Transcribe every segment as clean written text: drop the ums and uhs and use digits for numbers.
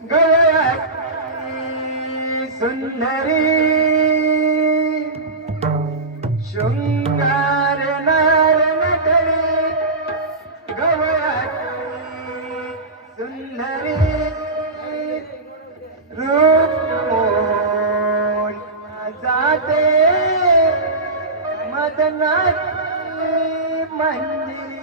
गवयाची सुंदरी शृंगार नार नटली गवयाची सुंदरी रूप मोल जाते मदनाची मंदिरी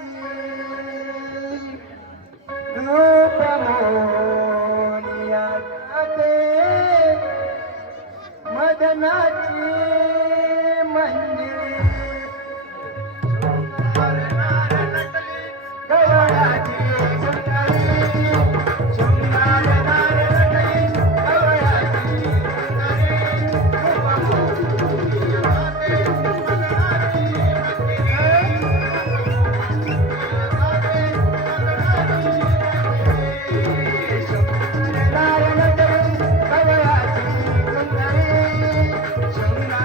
रूप मोनिया जाते मदनाची मंदिरी गवळाची सुंदरी शृंगार नार नटली गवळाची सुंदरी रूप मोनिया जाते मदनाची मंदिरी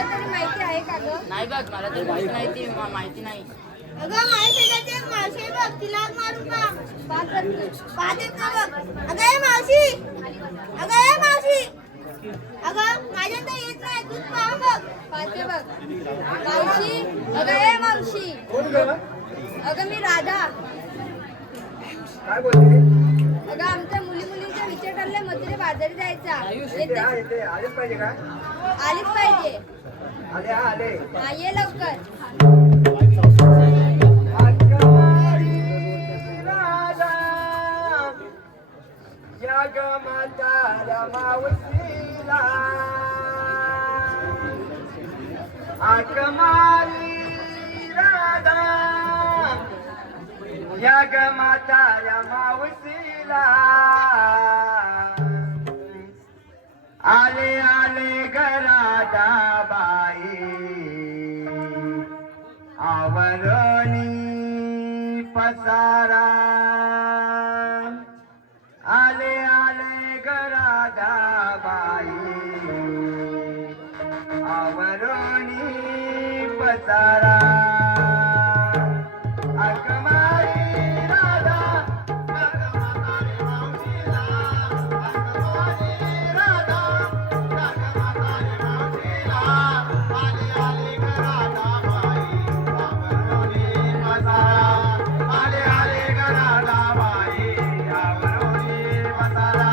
तुला तरी माहिती आहे का ग? नाही बघ मला तर गोष्ट नाही ती माहिती नाही. अगं मावशी शेजारची एक मावशी आहे बघ, तिला हाक मारून पाहत येत ना बघ. अगं ए मावशी, अगं ए मावशी, अगं माझ्या तर येत नाही, तूच पाह बघ. पाहते बघ. मावशी, अगं ए मावशी, कोण ग? अगं मी राधा. काय बोलते? अगं आमच्या मुलींचा विचार ठरलाय मधुरे बाजारी जायचा. येते हा, येते. आलेच पाहिजे का? आलीच पाहिजे. आले हा, आले. हा ये लवकर. या ग म्हाताऱ्या मावशीला आक मारी राधा, या ग म्हाताऱ्या मावशीला आले आले गराधा बाई आवरणी पसारा, आले आले गराधा बाई आवरणी पसारा. अकमारी राधा जगमातारे मावशीला, अकमारी राधा जगमातारे मावशीला, आले आले गराधा बाई आवरणी पसारा, आले आले गराधा बाई आवरणी पसारा.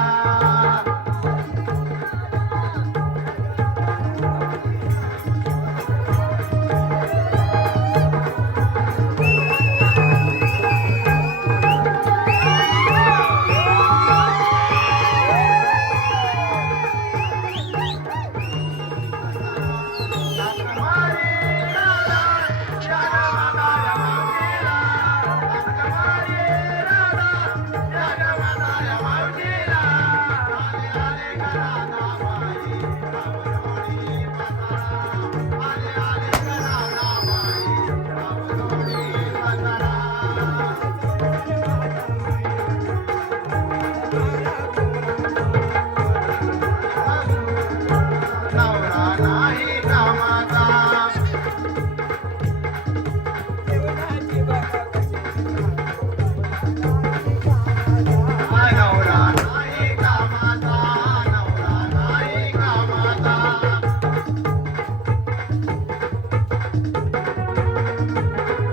नवरा नाही कामाचा, नवरा नाही कामाचा, नवरा नाही कामाचा.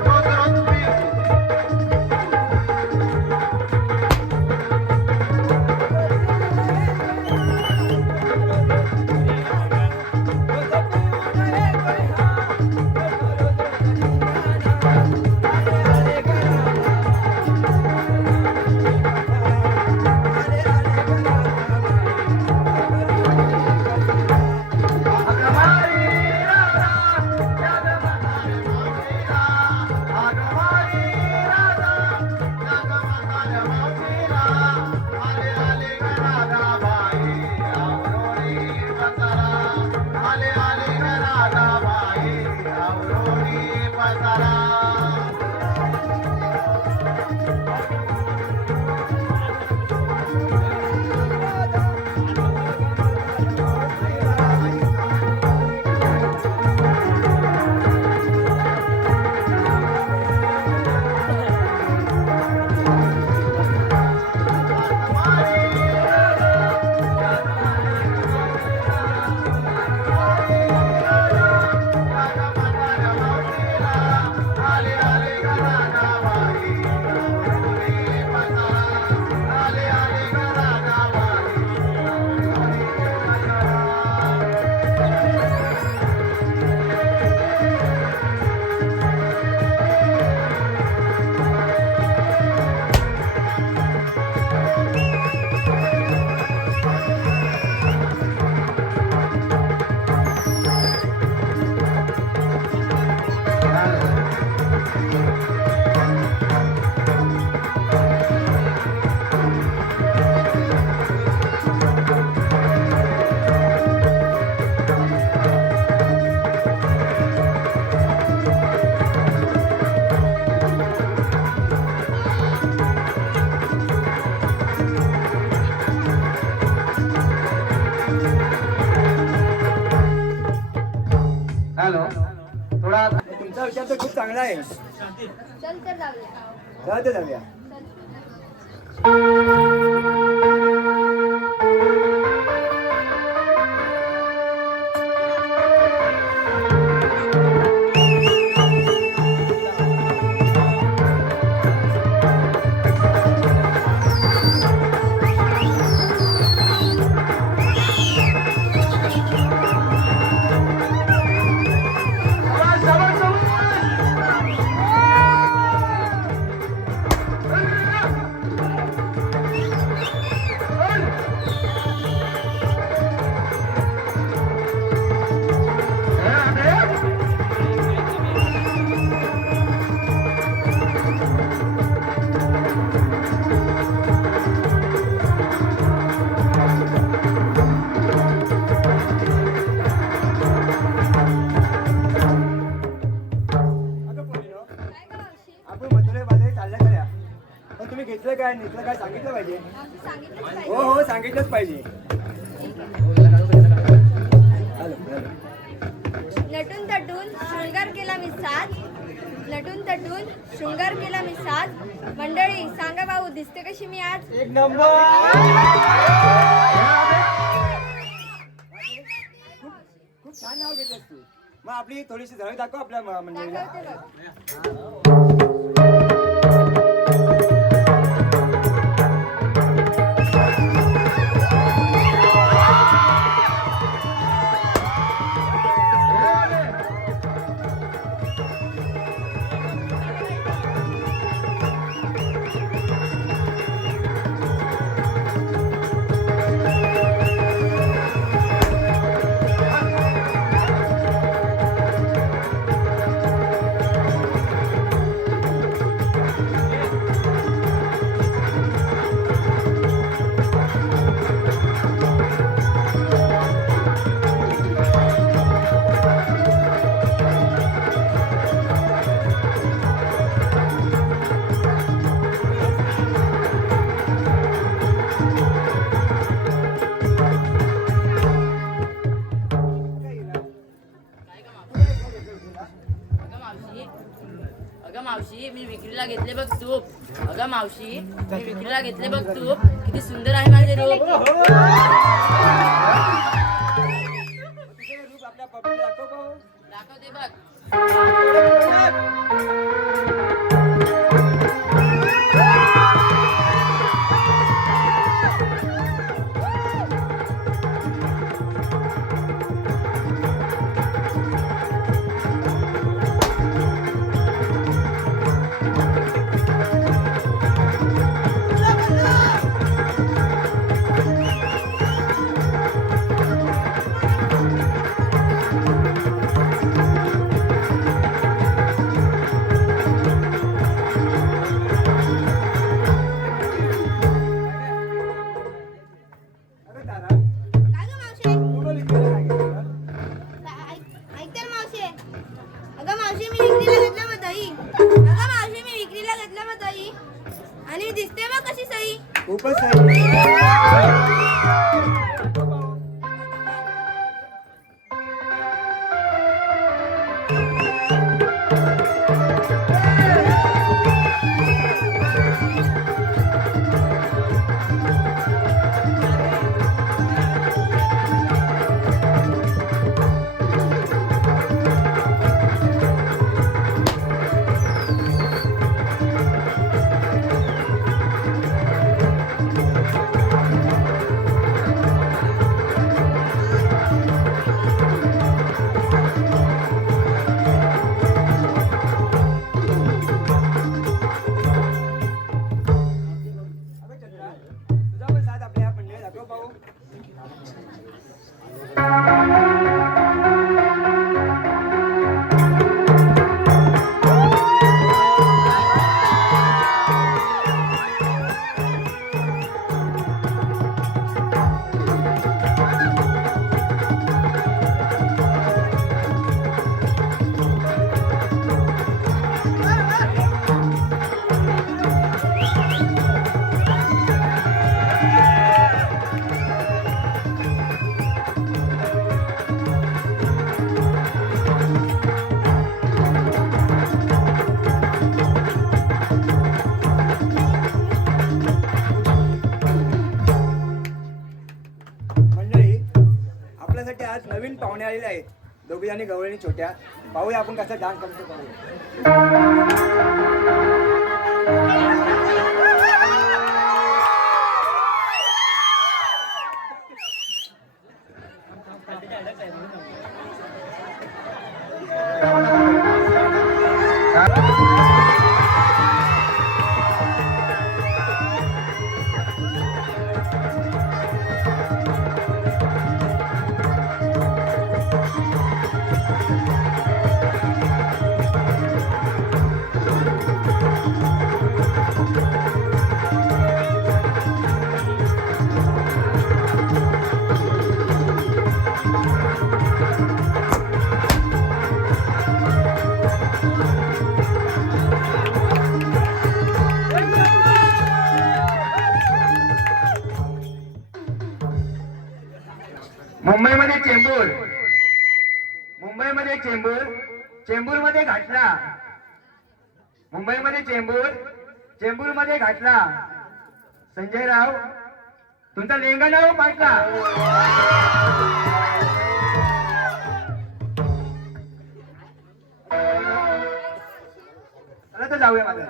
रोज रोज हॅलो थोडा तुमचा विचार तर खूप चांगला आहे. चल तर जाऊया. जाऊ ते जाऊया. घेतलं काय नेतलं काय सांगितलं पाहिजे. हो हो सांगितलंच पाहिजे. नटून तटून शृंगार केला मी साज. नटून तटून शृंगार केला मी साज. मंडळी सांगा भाऊ दिसते कशी मी आज. एक नंबर. खूप छान नाव घेतलंस तू. मग आपली थोडीशी झळक दाखव आपल्या मंडळीला. मावशी मी विक्रीला घेतले बघ तूप. अगं मावशी मी विक्रीला घेतले बघ तूप. किती सुंदर आहे माझे रूप. आपल्या पब्लिकला दाखव. दाखवते बघ. आणि दिसते बघ कशी सई. खूपच सही. दोघी जणी गवळणी छोट्या. पाहूया आपण कसा डान्स करतो पाहूया. मुंबईमध्ये चेंबूर, मुंबईमध्ये चेंबूर, चेंबूरमध्ये घाटला, मुंबईमध्ये चेंबूर, चेंबूरमध्ये घाटला. संजय राव, तुमचा लेंगा नाव पाटला. चला तर जाऊया माझ्या.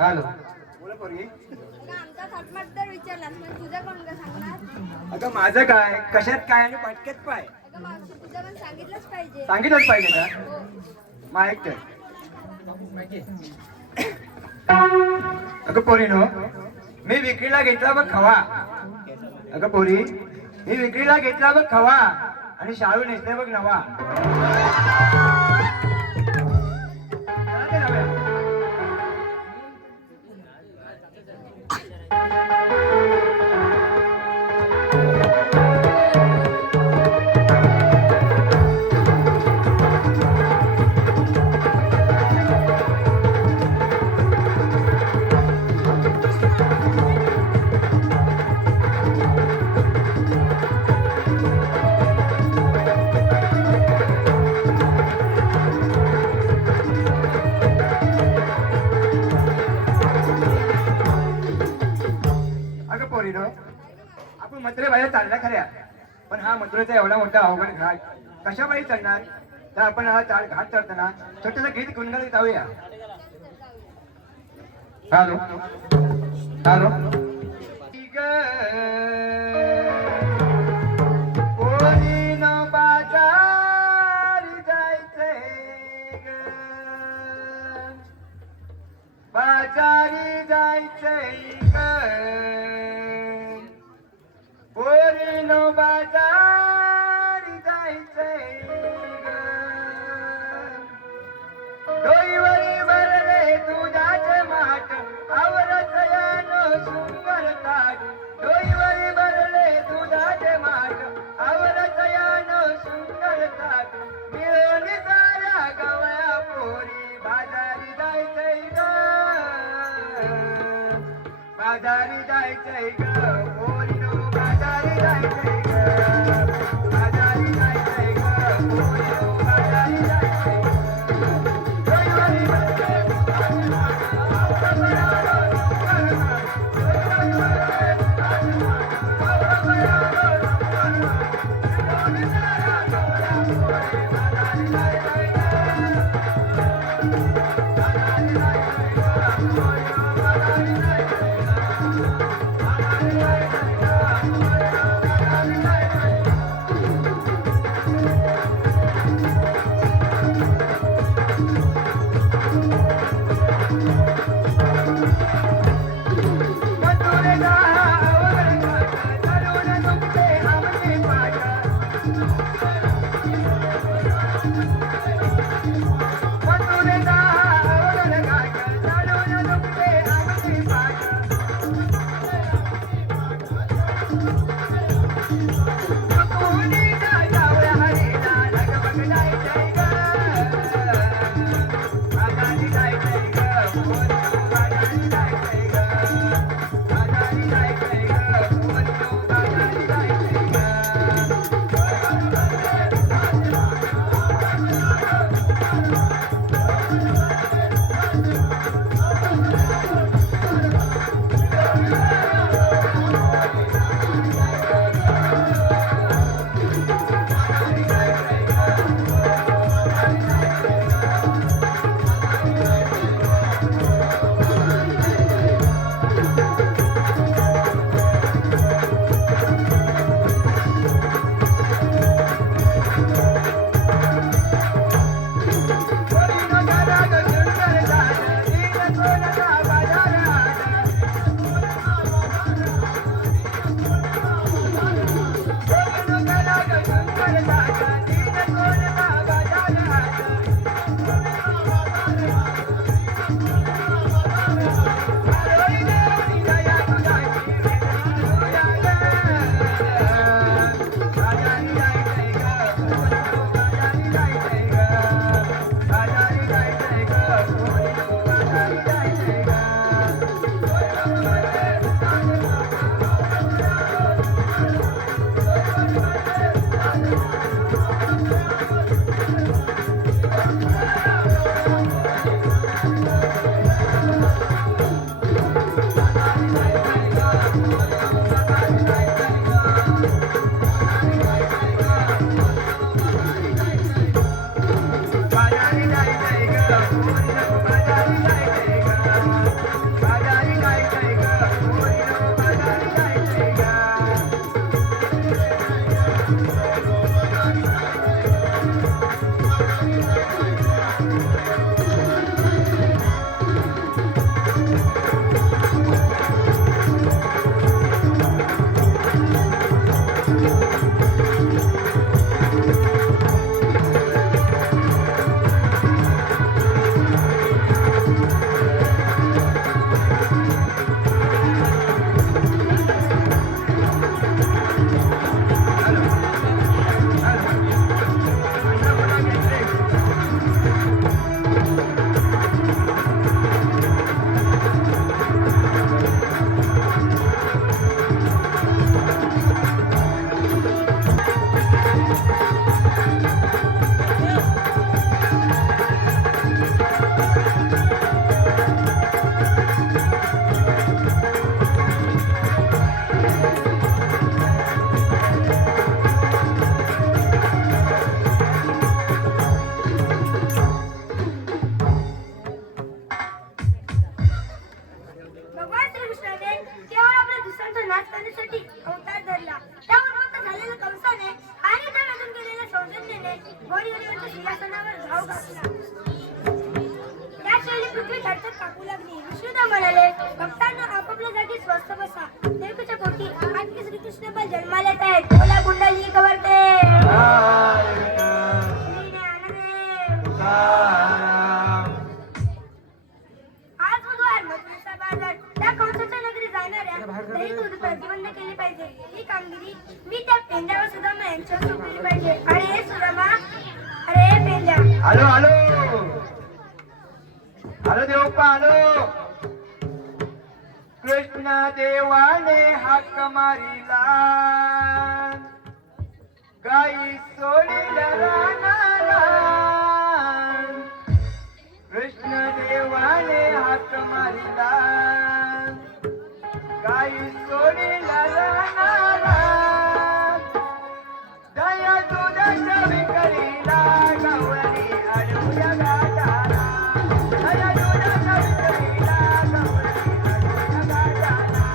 हॅलो, बोला पोरगी. अगं आमचा थाटमाट तर विचारलास पण तुझं कोण का सांगणार? अगं माझं काय, कशात काय आणि पटक्यात पाय. अगं मावशी तुझं पण सांगितलंच पाहिजे. सांगितलंच पाहिजे का? हो. मग ऐक तर. अगं पोरीनो, मी विक्रीला घेतला बघ खवा. अगं पोरी, मी विक्रीला घेतला बघ खवा आणि शाळू नेसले बघ नवा. चला ते जाऊया. आपण मथुरे बाहेर चालल्या खऱ्या, पण हा मथुरेचा एवढा मोठा अवघड घाट कशा बाई चढणार? तर आपण हा घाट चढताना छोटस गीत गुणगान जाऊया. हॅलो हॅलो, बाजारी जायचंय ग, पोरीनो बाजारी जायचंय ग, डोईवरी भरले दुधाचे माठ, आवरत यानो सुंदर ताट, डोईवरी भरले दुधाचे माठ, आवरत यानो सुंदर ताट, मिळून साऱ्या गवया पोरी बाजारी जायचंय ग, बाजारी जायचंय ग, पोरीनो बाजारी जायचंय ग, बाजारी जायचंय ग, पोरीनो बाजारी जायचंय ग, डोईवरी भरले दुधाचे माठ, आवरत यानो सुंदर ताट, डोईवरी भरले दुधाचे माठ, आवरत यानो सुंदर ताट, मिळून साऱ्या गवया पोरी बाजारी जायचंय ग, बाजारी जायचंय ग, पोरीनो बाजारी जायचंय ग, बाजारी जायचंय ग. त्यावेळी पृथ्वी धडधड कापू लागली. विष्णुदेव म्हणाले, भक्तांनो आपापल्या जागी स्वस्थ बसा. देवकीच्या पोटी आणखी श्रीकृष्ण पण जन्माला येत आहेत. बोला कुंडली कवरते. आज बुधवार मथुरेचा बाजार. त्या कंसाच्या नगरी जाणाऱ्या दही दूध प्रतिबंध केले पाहिजे. ही कामगिरी मी त्या पेंड्यावर सुदामा यांच्यावर सोपवली पाहिजे. आणि हे सुदामा, अरे पेंड्या, आलो आलो आलो देवप्पा आलो. कृष्ण देवाने हाक मारिला, गाई सोडीला रानाला. कृष्ण देवाने हाक मारिला, गाई सोडीला रानाला. दया दुधाच्या विकरीला गवळी अडूया गाठाला. दया दुधाच्या विकरीला गवळी अडूया गाठाला.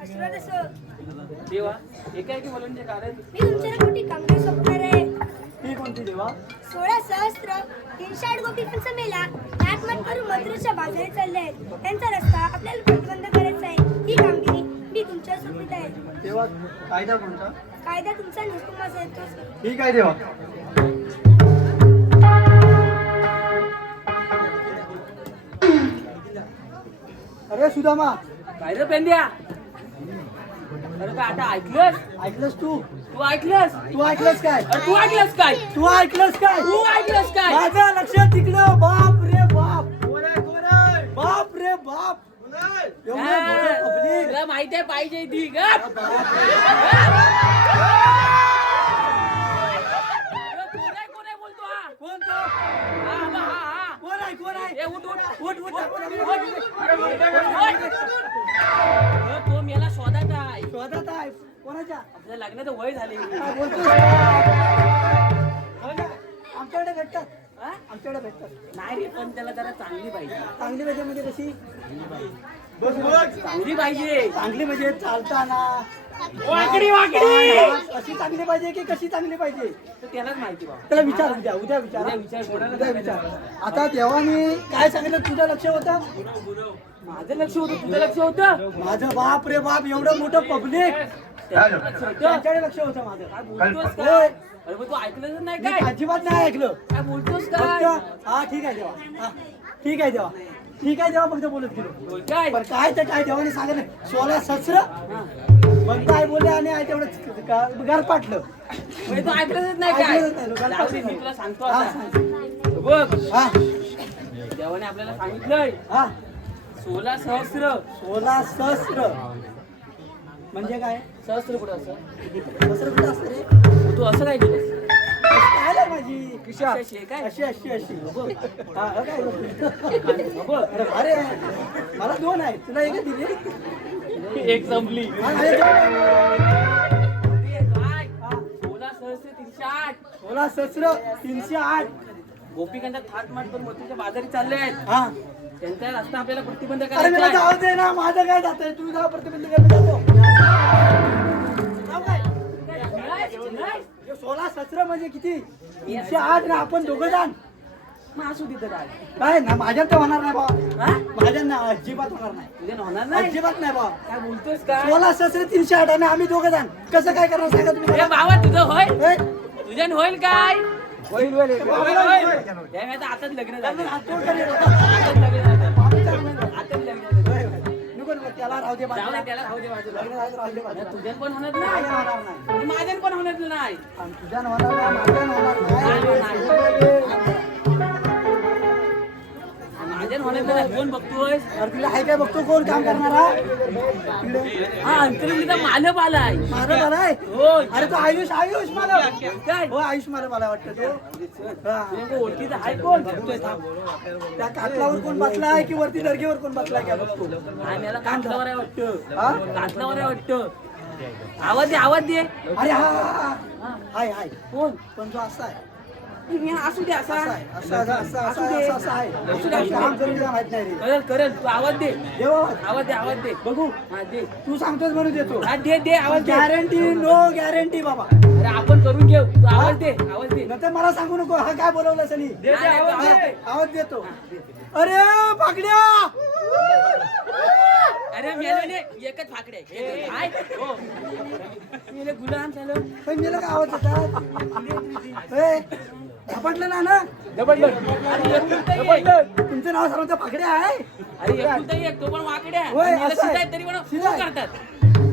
आशीर्वाद असो. देवा एकाएकी मुलांचे कारण मी तुमच्या मोठी कामगिरी सोपवणार आहे. ती कोणती देवा? 16 सहस्त्र 360 गोपीकांचा मेला नाटमट करून मथुरेच्या बाजारी चालले आहेत. त्यांचा रस्ता आपल्याला प्रतिबंध करायचा आहे. ही कामगिरी मी तुमच्या सोबत आहे. देवा कायदा कोणता? कायदा तुमचा निकुंभाचा येतो. ठीक आहे देवा. अरे सुदामा, काय रे पेंड्या? अरे काय आता ऐकलंस? ऐकलंस तू? तू ऐकलंस? तू ऐकलंस काय? अरे तू ऐकलंस काय? तू ऐकलंस काय? तू ऐकलंस काय? माझं लक्ष तिकडं. बाप रे बाप, बाप रे बाप, एवढं मोठं public. तुला माहिती आहे पाहिजे ती का? कोण आहे बोलतो हा? कोण तो? हा. कोण आहे? कोण आहे? ए, उठ. उठ, उठ, तो मेला शोधात आहे. शोधात आहे. कोणाच्या? आपल्या लग्नाचं वय झाले. काय बोलतोस? हो ना? आमच्याकडे भेटतात. हा? आमच्याकडे भेटतात. नाही रे, पण त्याला जरा चांगली पाहिजे. चांगली म्हणजे कशी? चांगली पाहिजे. चांगली म्हणजे चालताना, वाकडी वाकडी अशी चांगली पाहिजे की कशी चांगली पाहिजे तर त्यालाच माहिती बा. त्याला विचार उद्या विचार उद्या विचार. आता देवाने काय सांगितलं तुझं लक्ष होतं माझं लक्ष होतं, तुझं लक्ष होतं. माझं बाप रे बाप एवढं मोठं पब्लिक हॅलो त्यांच्याकडे लक्ष होतं माझं काय बोलतोस होय. काय? अरे मग तू ऐकलंच नाही मी काय? अजिबात नाही ऐकलं काय बोलतोस फक्त काय? हा ठीक आहे देवा हा, ठीक आहे देवा ठीक आहे देवा फक्त बोलत गेलो बोल काय? पण काय तर काय देवाने सांगितलं 16 सस्र हा. पण काय बोलले आणि आहे तेवढं घर पाटलं म्हणजे तू ऐकलंच नाही काय? ऐकलंच नाही, लोकांना जाऊ दे, मी तुला सांगतो हा, आता. सांग. बघ, हा देवाने आपल्याला सांगितलंय हा 16 सहस्र. 16 सहस्र म्हणजे काय सहस्र कुठं असं? सहस्र कुठं असतं रे तू असं काय केलंस? काय रे माझी खिशा अशी आहे काय? अशी अशी अशी हा हा, काय बघ, अरे मला 2 आहे तुला एक दिली एक संपली. हा, आहे दोन. ते काय? 16 सहस्र 308. 16 सहस्र 308 गोपिकांच्या थाटमाट पण मोठ्याच्या बाजारी चालले आहेत. हा त्यांचा रस्ता आपल्याला प्रतिबंध अरे मला करायचा आहे. जाऊ दे ना माझं काय जातंय तू जा प्रतिबंध करायला जातो जाऊ काय नाही. हे 16 सहस्र म्हणजे किती 308 ना आपण दोघं जाण मग असू दे तर काय? काय ना माझ्या तर होणार नाही बा हा? माझ्या ना अजिबात होणार नाही तुझ्या होणार नाही. अजिबात नाही बा काय बोलतोस काय? 16 सहस्र 308 आणि आम्ही दोघं जाण कसं काय करणार सांगा तुम्ही ए मला? बाबा तुझं होय? ए, तुझ्यान होईल काय? होईल, होईल. होईल, होईल. त्या वेळेत आताच लग्न झालं. आठवण करेल. आताच लग्न झालं. आमच्या महिन्यात. आताच लग्न झालं. होय, होय. नको नको त्याला राहू दे जाऊ बाजूला. दे, त्याला राहू दे बाजूला. लग्न झालं तर राहू दे बाजूला. तुझ्यान पण होणार माझ्या नाही होणार नाही आणि माझ्यान पण होणार नाही. आणि तुझ्या होणार नाही माझ्या होणार नाही, नाही माझ्यान होणार नाही. कोण बघतोय? अरे तुला आहे काय बघतो कोण काम करणारा तिकडे हा अंतरंगीचा मालक आलाय. मारत आलाय होय. अरे तो आयुष आयुष मला काय? हो आयुष मला वाटतं तो हा. तुझ्या ओळखीचा आहे कोण? बघतोय थांब. त्या कातलावर कोण बसलाय की वरती दर्गेवर कोण बसलाय काय बघतो आणि याला कातलावर आहे वाटतं. हा? कातलावर आहे वाटतं. आवाज दे, आवाज दे. अरे हा हा हा हाय हाय कोण? पण तो असा आहे मी असू दे असा. असा आहे असं असं असं असं असं असं आहे असू दे. काम करून तुला माहित नाही रे करेल करेल तू आवाज दे. देवा आवाज दे, आवाज दे. बघू हा दे. तू सांगतोस म्हणून देतो हा दे दे आवाज दे. गॅरंटी नो गॅरंटी बाबा अरे आपण करून घेऊ. तू आवाज दे, आवाज दे. नंतर मला सांगू नको हा काय बोलवलं सनी दे, दे, आवाज दे. आवाज देतो अरे पाकड्या अरे मेल्याने एकच फाकडे आहे. काय? हो. मेले गुलाम झालं. पण मला काय आवाज देतात ए, झपटलं ना ना अरे एकुलता एक. तुमचं नाव सर्वांचं पाकड्या आहे अरे एकुलता एक, तो पण वाकड्या. होय, आणि याला असं आहे. सीधा आहे तरी पण सीधा फोन आहे. करतात.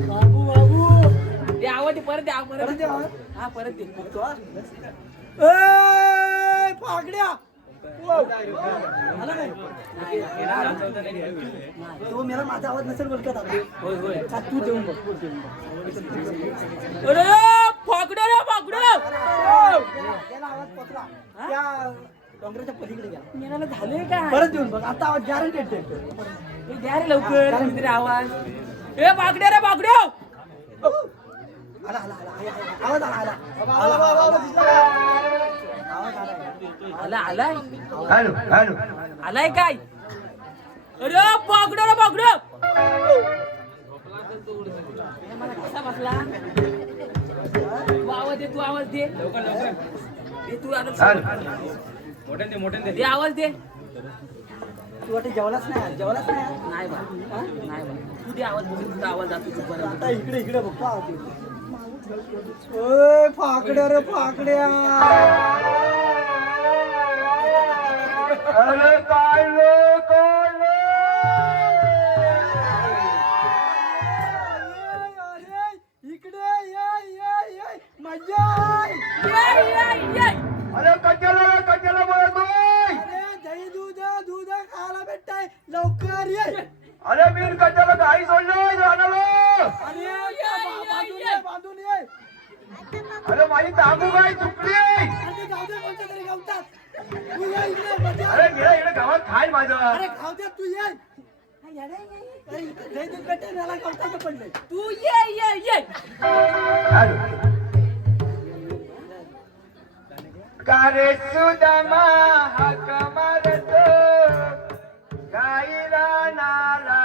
बाबू बाबू ते आवाज दे, परत दे, परत परत दे. दे आवाज. हा परत दे. ए पाकड्या आला नाही तो मेरा माझा आवाज नसेल बोलत आता होय होय. का तू देऊन बघ अरे फाकडं रे फाकडं. त्याला आवाज पोचला त्या डोंगराच्या पलीकडे गेला मेल्याला झालंय काय? परत देऊन बघ आता आवाज गॅरंटेड देतो हे द्या रे लवकर कोणीतरी आवाज. ए फाकड्या रे फाकड्या. आला आला आला आवाज आला आला आला आलाय हॅलो हॅलो आलाय काय? अरे फाकड्या रे फाकड्या. मला कसा बसला? तू आवाज दे, तू आवाज दे. दे तू आता. दे आवाज दे. तू वाटे जेवलाच नाही जेवलाच नाही नाही बा, नाही बा. तू दे आवाज, तुझा आवाज जातो तू बरं. आता इकडे इकडे बघतो आवाज येतो. ओय फाकड्या रे फाकड्या अरे काय लोक अरे इकडे ये ये ये मजा आहे. ये, ये, ये. अरे कशाला बोलतोय अरे दही दूध खायला भेटताय लवकर ये अरे मी कशाला गाई सोडलं रानाला अरे बांधून ये बांधून ये अरे माझी टाकू गाय चुकली अरे जाऊ दे कोणत्या तरी गवतात तू ये इकडे मजा अरे गेला इकडे गावात खाय माझं अरे खाऊ दे तू ये अरे इकडे दही दूध भेटते मला गवताचं पडलंय तू ये. हॅलो का रे सुदामा हाक मारतो गाई रानाला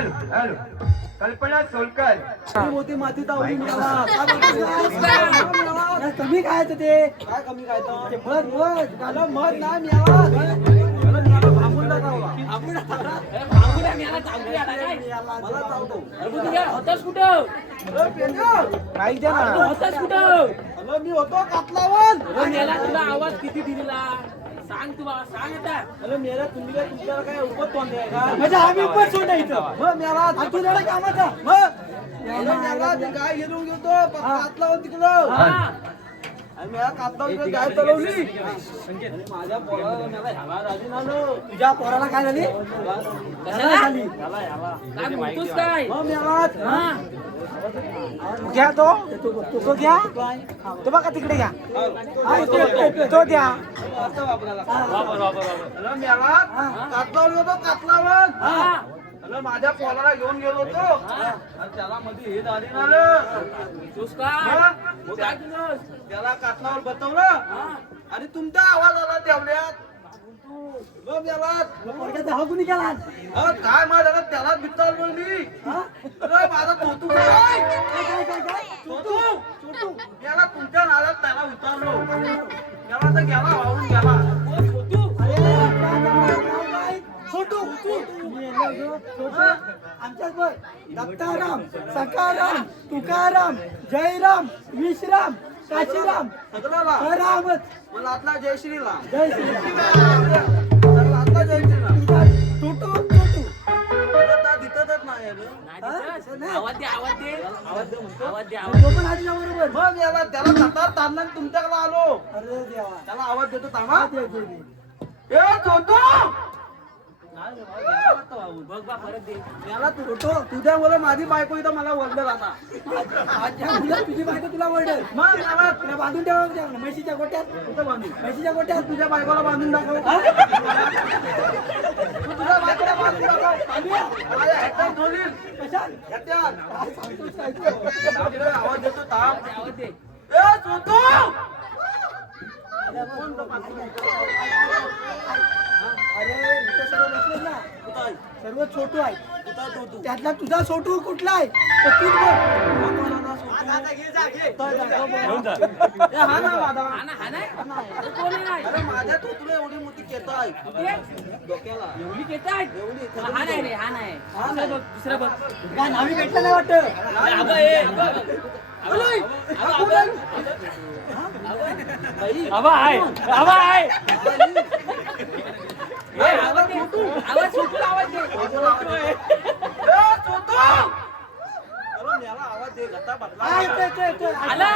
हॅलो हॅलो कल्पना सोलकर मोठी माती तावली मिळाला कमी खायचं ते काय कमी खायचं मध मध नाही मिळाला भांबूला चावला भांगुऱ्या मेला चावली आता काय मला चावतो अरे तू तुझ्या होतास कुठं काही द्या ना होतास कुठं हॅलो मी होतो कातलावर अरे मेला तुला आवाज किती दिलेला सांग तू बाबा सांग आता हॅलो मेरा तुम्ही काय तुमच्याला काय उपत तोंड आहे का म्हणजे आम्ही उपत सोडा इथं मग मेला तू जरा कामाचा मग मेला मी गाय घेऊन गेलो कातलावर तिकडं हा आणि मेला कातलावर गाय चालवली आणि माझ्या पोराला मेला ह्याला राजी नालो तुझ्या पोराला काय झाली कशाला झाली काय बोलतोस काय मग मेला हा घ्या तो घ्या तो बघा तिकडे घ्या तो द्या कातलावर गेलो कातलावर हा माझ्या पोराला घेऊन गेलो होतो आणि त्याला मध्ये हे दारी आलं बोलतोस काय मग काय केलंस त्याला कातलावर बसवलं हा आणि तुमचा आवाज आला तेवढ्यात काय माझ्या त्याला बित्तावर बोलली माझा तोतू काय छोटू याला तुमच्या नादात त्याला उतारलो त्याला तर गेला वाहून गेला आमच्याच बघ दत्ताराम सकाराम तुकाराम जयराम विश्राम काशीराम रामच मला आतला जय श्रीराम जय श्रीराम आतला जय श्रीराम टोटू दिसतच नाही आवाज दे आवाज दे आवाज दे म्हणतो आवाज दे तो पण आधी बरोबर मग याला त्याला जातात तांदण तुमच्याकडे आलो अरे देवा त्याला आवाज देतो थांबा ए छोटू बघ बा परत दे याला छोटू तुझ्या मुलं माझी बायको इथं मला वरडल आता तुझी बायको तुला वरडल मग याला तुला बांधून ठेवा म्हशीच्या गोट्यात कुठं बांधून म्हशीच्या गोट्यात तुझ्या बायकोला बांधून दाखव तू तुझ्या बायकोला बांधून दाखव ह्याच्यात धोलील कशात ह्याच्यात आवाज देतो थांब आवाज दे ए छोटू अरे इथे सर्व बसले ना सर्व छोटू आहे त्यातला तुझा छोटू कुठला आहे तर तूच बघ हा ना माझा हा ना हा नाही कोण नाही अरे माझ्या तोतूला एवढी मोठी केत आहे डोक्याला एवढी घेत आहे हा नाही रे हा नाही दुसरं बघ काय नावी भेटलं नाही वाटत आवा आहे आवाज सुटू आवाज दे आवाज दे गता बदला आला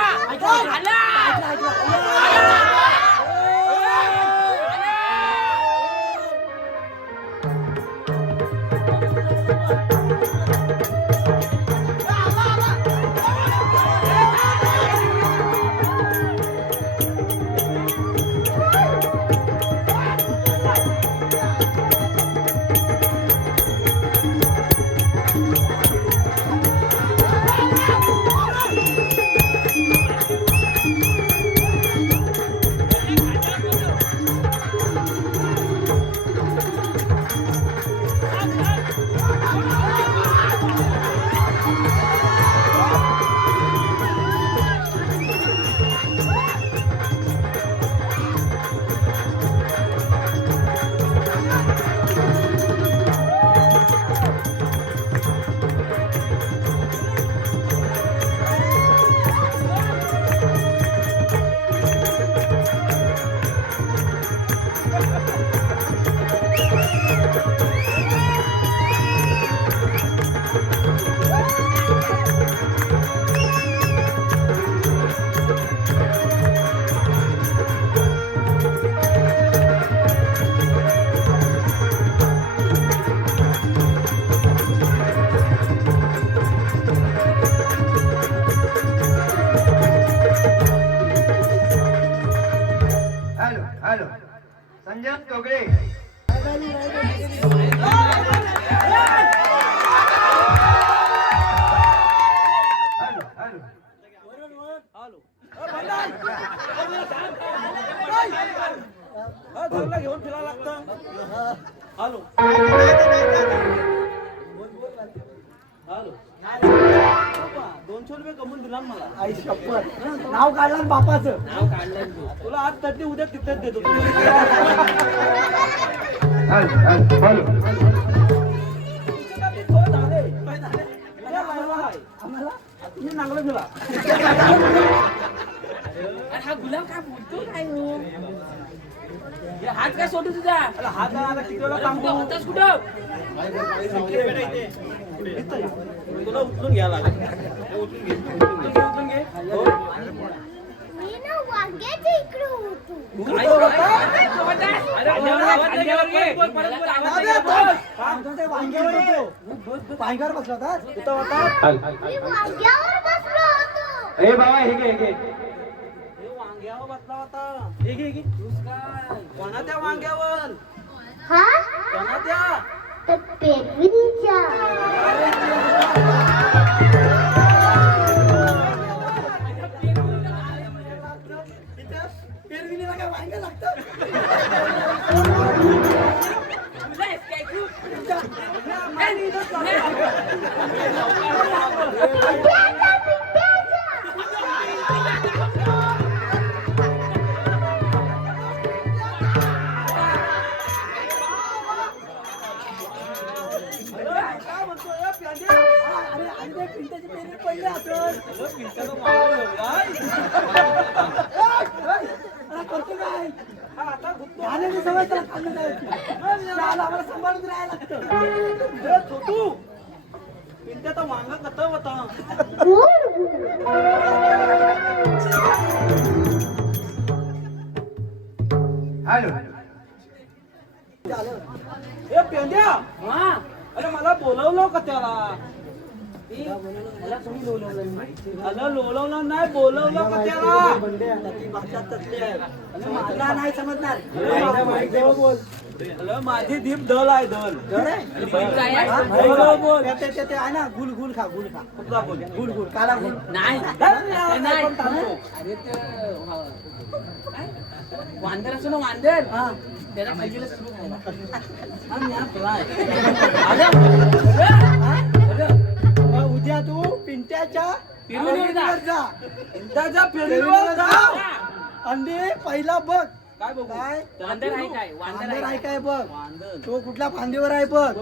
200 रुपये कमवून दिला ना मला. आई शपथ नाव काढलं ना बापाचं. नाव काढलं तू. तुला आज तट्टी उद्या तिथेच देतो. बोलो आम्हाला तुम्ही नांगलं दिला. अरे हा गुलाम काय बोलतो काय हो? हे हात काय सोडू तुझा? हात आला किती वेळा काम कुठं होतास कुठं? तुला उचलून घ्या लागेल. उचलून घे. मी ना वांग्याच्या इकडे होतो. काय होतं? अरे आवाज नाही गेला की? बोल, परत बोल, आवाज नाही गेला, बोल. वांग्यावर होतो. वांग्यावर बसला होता. कुठं होता? मी वांग्यावर बसलो होतो. ए बाबा हे घे हे वांग्यावर बसला होता. हे घे. कोणा त्या वांग्यावर? हा कोणा त्या? तर पेरवीच्या. पेरविणीला काय वांग्या लागतं? तुझा आहेस काय तू? काय म्हणतोय प्यांड्या? अरे ते पिंट्याची पेरवी पडली असेल. पिंट्याचं वांगं एवढं. करतो काय? आता झालेली सवय त्याला खाल्लं जायची. आम्हाला सांभाळून राहायला लागतं. छोटू पिंट्याचा वांगा कसा होता? हॅलो ए पेंड्या, हा. अरे मला बोलवलं का त्याला? मला कोणी बोलवलं नाही. अरे लोलवलं नाही, बोलवलं का त्याला? ती भाषा तसली आहे. मला नाही समजणार. अरे माझी दीप दल आहे, दल. काय आहे? बरोबर बोल. ते आहे ना, गुल खा. कुठला गुल? गुल काला गुल. नाही नाही. अरे ते काय? वांदर असो ना वांदर. हा. त्याला खाल्लेलं सुरू खायला. मग उद्या तू पिंट्याच्या पेरवीवर जा. पेरवीवर जा. पिंट्याच्या पेरवीवर जा. अंडे पहिला बघ. काय बघ? काय वांदर आहे काय? वांदर आहे काय बघ. तो कुठल्या फांदीवर आहे बघ.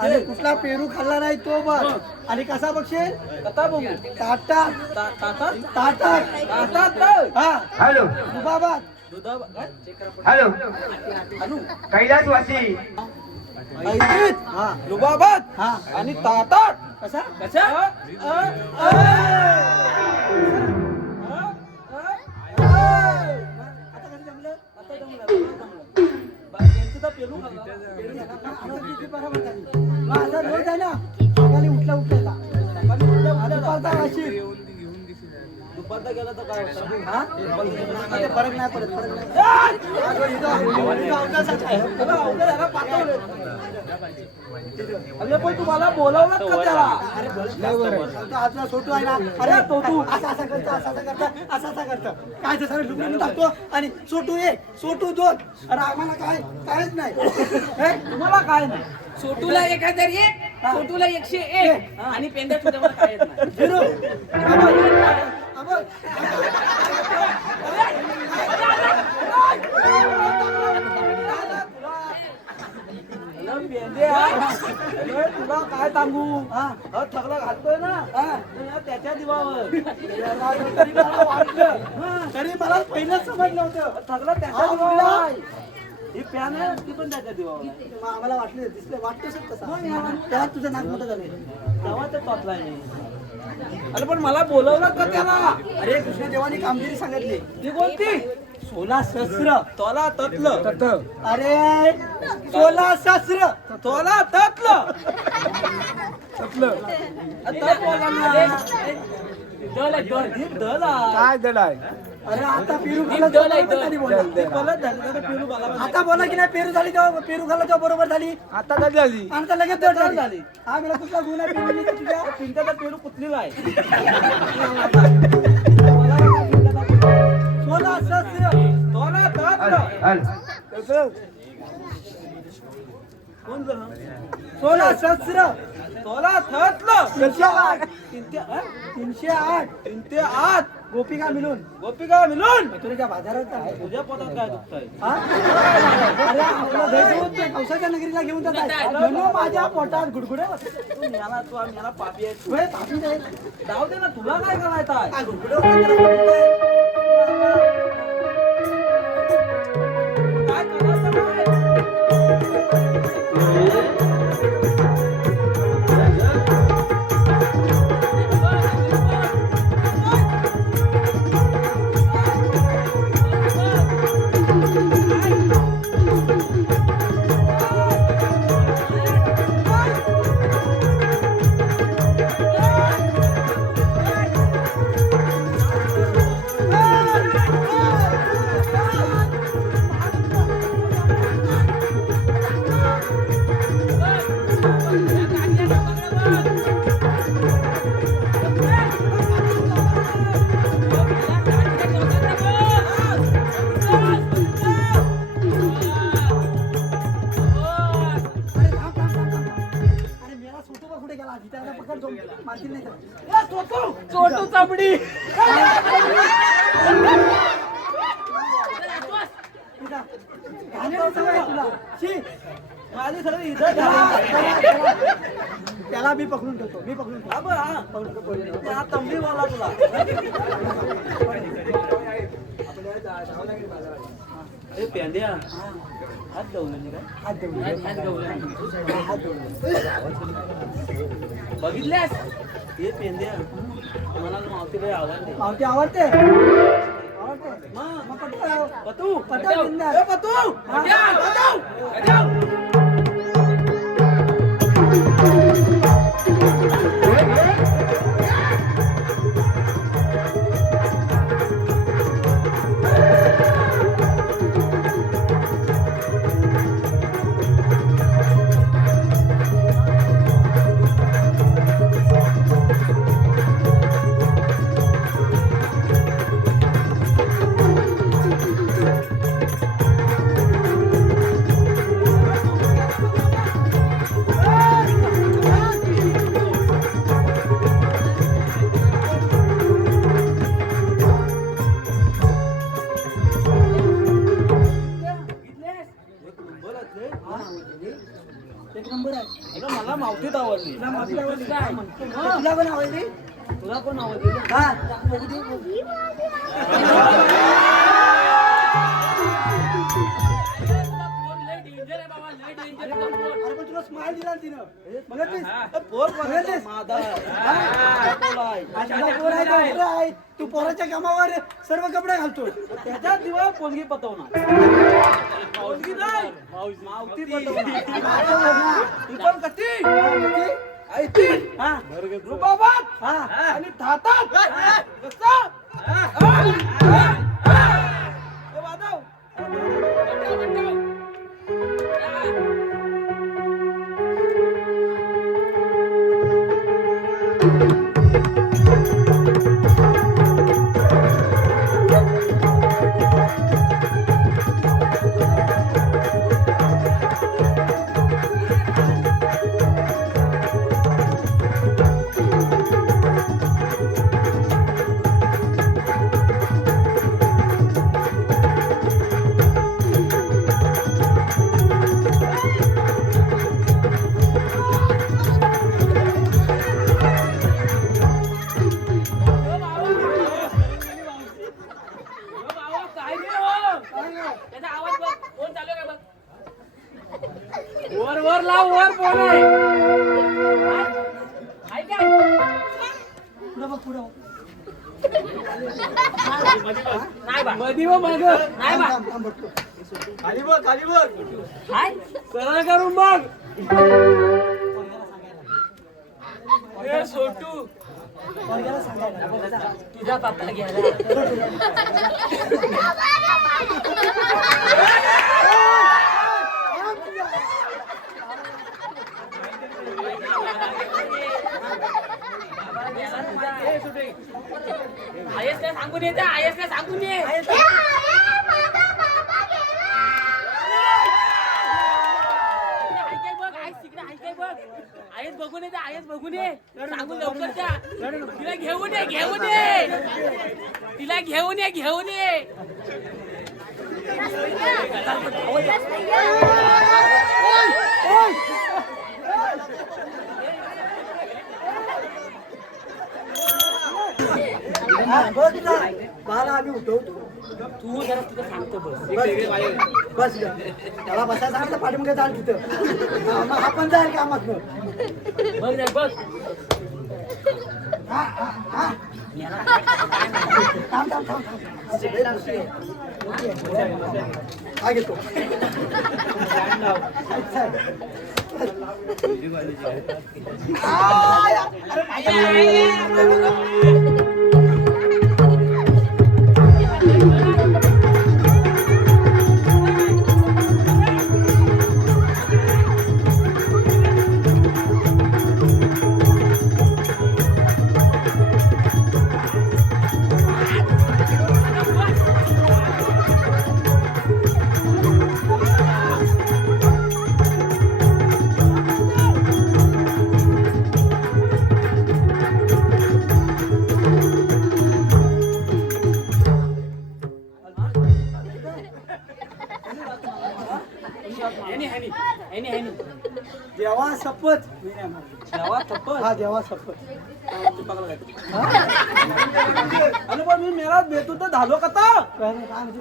आणि कुठला पेरू खाल्ला नाही तो बघ. आणि कसा बघशील? कसा बघू? ताटात. हा. हॅलो बाबा हॅलो कैलासवासी लुबाबाद आणि ताटात. कसा कसा? पेरू माझा रोज आहे ना. सकाळी उठला दुपारचा गेला तर काय होतं? फरक नाही पडत. अरे पण तुम्हाला बोलवलं का त्याला? आपला छोटू आहे ना. अरे तो तू असा करता काय ते सगळं लुकून टाकतो. आणि छोटू 1 छोटू 2. अरे आम्हाला कायच नाही. तुम्हाला काय नाही. छोटूला 1001, छोटूला 101 आणि पेंड्या तुझ्या मला काय येत नाही. झिरो. तुला काय सांगू? थकला घालतोय ना त्याच्या जीवावर. तरी मला पहिलंच समजलं होतं. थकला त्याच्या जीवावर. ही पॅन आहे ती पण त्याच्या जीवावर. आम्हाला वाटतंच कसं त्याला तुझं नाक मोठं झालं तेव्हा ते टॉपला नाही. अरे पण मला बोलवलं का त्याला? अरे कृष्णदेवानी कामगिरी सांगितली. ती कोणती? 16 शस्त्र तोला ततलं. अरे 16 शस्त्र तोला ततलं. काय दल आहे? अरे आता पेरू आता बोला की नाही. पेरू झाली तेव्हा पेरू खाल्ला तेव्हा बरोबर झाली. आता कधी आली? आता लगेच दर झाली. हा मला कुठला गुण आहे पेरू? तुझ्या पिंट्याचा पेरू कुठलेला आहे. 16 शस्त्र तोला ततलं. 16 शस्त्र तोला थतलं 308 308 308 गोपिका मिळून गोपिका मिळून तुझ्या बाजारात आहे. तुझ्या पोटात काय दुखतंय हा? अरे आपलं दहीसोबत ते कौसाच्या नगरीला घेऊन जातात म्हणून माझ्या पोटात गुडगुडे होते. तू आम्हाला पापी आहे होय, पापी नाही. जाऊ दे ना तुला काय करायचं आहे काय गुडगुडे होते त्याला गुडगुडे. काय करायचं नाही अरे मेरा सोटोबा कुठे गेला आधी त्याला पकड जाऊन मारतील नाही तर. ए, सोटू! छोटू चामडी तुझा घाणेरडी सवय आहे तुला. शी! माझी सगळी इथं त्याला मी पकडून ठेवतो, मी पकडून ठेवतो. हा तंबीवाला तुला अरे पेंड्या हात जाऊन काय हात देऊन हात देऊन बघितल्यास हे पेंड्या मला मावती काही आवडते मावती आवडते आवडते मग पटकन पतू पटकन बिंदास. ए, पतू हा. एक नंबर आहे. अगं मला मावतीत आवडली तुला मावती आवडली? तुला पण आवडली? तुला पण आवडली ना? हा बघू दे, बघू दे. अरे पण तुला स्माइल दिला ना तिनं. बघितलीस? ए, पोर बघायचा बघितलीस? माझा आहे. आज तुला पोर आहे का मुलं आहे? तू पोराच्या कामावर सर्व कपडे घालतो. त्याच्या दिवस पोलगी पटवणार पोलगी नाही मावती पटवणार ती पण कशी ऐकती हा रुबाबात हा आणि थातात कसं ए, वाजव वर वर लाव वर फोन आहे काय पुढं बघ पुढं बघ. नाही बा मधी व माग नाही बा थांब, थांब, बघतो. खाली बघ खाली बघ काय सरळ करून बघ ए सोटू पोरग्याला सांगायला. तुझा पत्ता घ्यायला आयस काय सांगून येते आयस काय सांगून ये आयस बघ आयस तिकडे आयस बघ आयस बघून ये आयस बघून ये सांगू लवकर जा तिला घेऊन ये घेऊन ये तिला घेऊन ये घेऊन ये बस ना मला आम्ही उठवतो तू जरा तिथं सांगतो बस बस त्याला बसायला सांगितलं पाठीमागे जाल तिथं मग आपण जाईल कामात बघ रे बघ थांब थांब थांब हा घेतो देवा शपथ देवा शपथ हा देवा शपथ अरे पण मी मेळात भेटू तर झालो का तर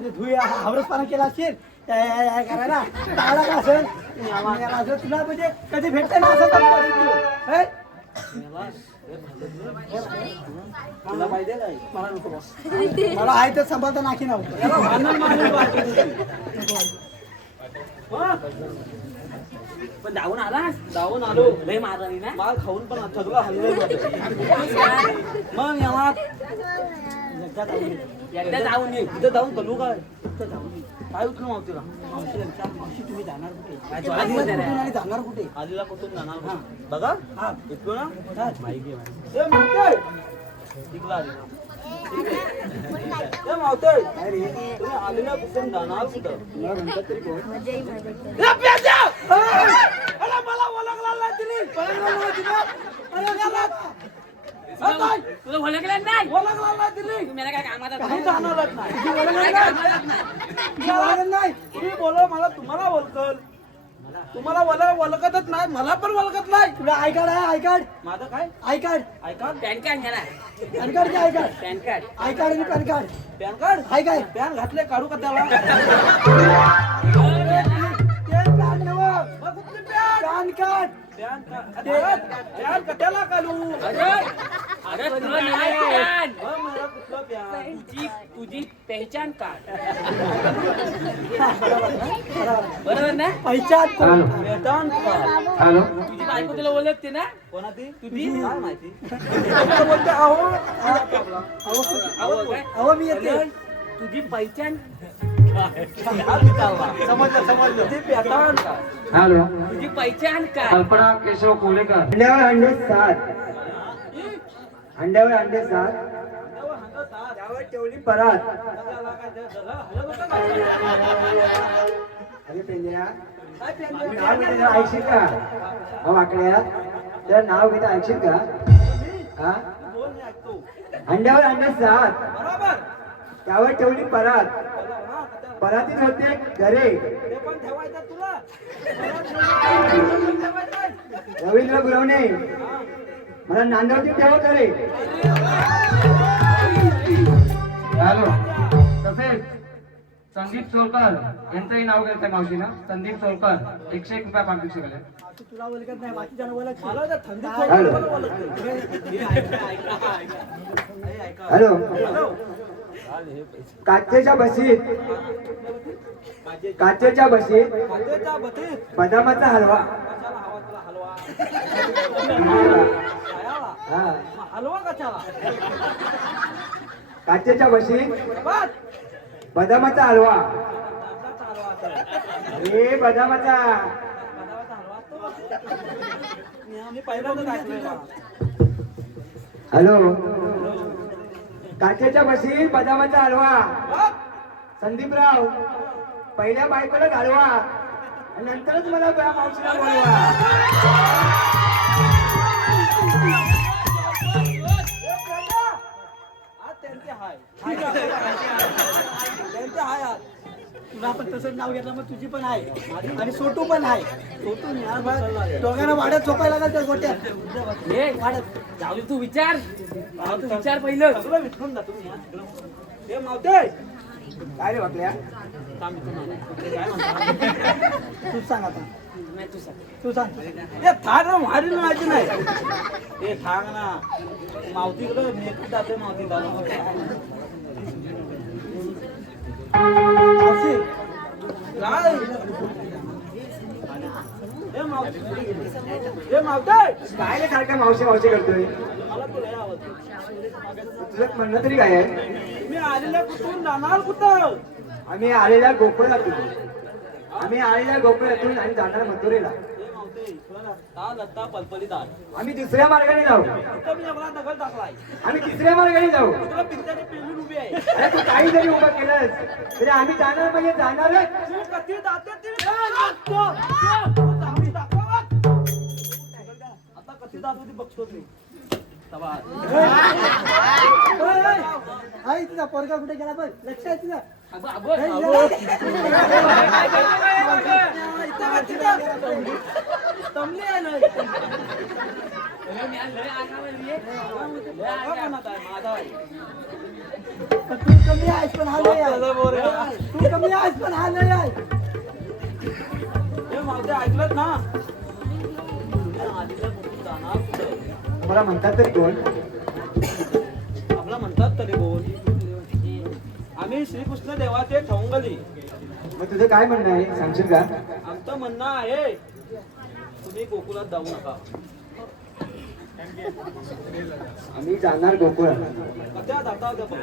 धुया हवरसपणा केला असेल करायला टाळा का असेल असं तुला म्हणजे कधी भेटते ना असं करतो तुला पाहिजे काय मला नको मला आहे तर सांभाळता नाकी पण धावून आलास जाऊन आलो लय मारली ना माल खाऊन पण सगळं हल्लं मग याला एकदा जाऊन ये इथं जाऊन बघू काय इथं जाऊन काय उठलं मावतीला मावशी तुम्ही जाणार कुठे जाणार कुठे आलीला कुठून जाणार बघा हा इथलो ना मावतोय तुम्ही आलीला कुठून जाणार कुठं मला ओळखला तुला ओळखलं नाही ओळखला दिली तू मला काय कामात काही जाणारच नाही तुम्ही बोला मला तुम्हाला ओळखल तुम्हाला ओळखतच नाही मला पण ओळखत नाही तुला आय कार्ड आहे आय कार्ड माझं काय आय कार्ड पॅन कार्ड घ्या ना पॅन कार्ड की I card pan card I card आणि पॅन कार्ड पॅन कार्ड आहे काय पॅन घातले काढू का त्याला पॅन कार्ड पॅन कट्याला काढू अरे तुला नाही पॅन मला कुठलं पॅन तुझी पहचान कार्ड बरोबर ना पहचान पहचान हॅलो तुझी बायको तुला ओळखते ना कोणाची तुझी काय माहिती बोलते अहो अहो मी येते तुझी पहचान समजलं ते पॅटर्न हॅलो तुझी पहचान काय कल्पना केशव कोलेकर अंड्यावर अंडे 7 अंड्यावर अंडे 7 त्यावर ठेवली परात अरे पेंड्या नाव घेते ऐकशील का अहो आकड्या तर नाव घेता ऐकशील का हा अंड्यावर अंडे 7 बरोबर त्यावर ठेवली परात परातीत होते घरे ते पण ठेवायचं तुला रवींद्र गुरवणे मला नांदवती ठेवा करे हॅलो तसेच संदीप चोरकर यांचंही नाव घेतलंय मावशीला संदीप चोरकर 101 रुपया पाठवू शकले तुला ओळखत नाही बाकीच्या ओळख मला तर थंडी हॅलो काचेच्या बशीत बदामाचा हलवा हलवा कशाला काचेच्या बशीत बदामाचा हलवा हे बदामाचा हॅलो काचेच्या बशीत बदामाचा हलवा संदीपराव पहिल्या बायकोला घालवा नंतरच मला मावशीला बोलवा दुसरं नाव घेतलं मग तुझी पण आहे आणि सोटू पण आहे. सोटू दोघांना वाड्यात झोपायला लागेल त्या गोट्यात. हे वाढत जाऊ दे, तू विचार तू विचार पहिलं. सगळं विसरून जा तुम्ही या. हे मावते काय रे वाटल्या थांब इथून आलो. काय म्हणता? तूच सांग आता. नाही तू सांग. तू सांग. हे थांब ना, मारील माहिती नाही. हे थांब ना. मावतीकडे नेकट जाते मावती मावशी काय हे मावती हे मावते काय रे सारखा मावशी मावशी करतोय? मला तुला हे आवडतं. तुझं म्हणणं तरी काय आहे? मी आलेल्या कुठून जाणार कुठं? आम्ही आलेल्या गोकुळातून आणि जाणार मथुरेला. हे मावते का लत्ता पलपलीत आहे. आम्ही दुसऱ्या मार्गाने जाऊ. इथं मी एवढा दगड टाकलाय. आम्ही तिसऱ्या मार्गाने जाऊ. तुला पिंजाची पेंडून उभी आहे. अरे तू काही जरी उभं केलंस तरी आम्ही जाणार म्हणजे जाणारच. तू कधी जाते ती चांगली दाखव. आता कधी दाखव ती बघतो मी. तुझा पोरगा कुठे गेला बघ. लक्ष आहे तुझा. अगं, अगं, तमली आहे ना. मी आज लय आगावली आहे. माझा आहे. तू कमी आहेस पण हा लय आहे. तू कमी आहेस पण हा लय आहे. हे माझे ऐकलं ना. आधीला कुठून जाणार कुठं? मला म्हणतात तरी कोण? आपला म्हणतात तरी बोल. आम्ही श्रीकृष्ण देवाचे ठवंगली. मग तुझं काय म्हणणं आहे सांगशील का? आमचं म्हणणं आहे तुम्ही गोकुळात जाऊ नका. आम्ही जाणार गोकुळात. कशा जाता ते बघतो.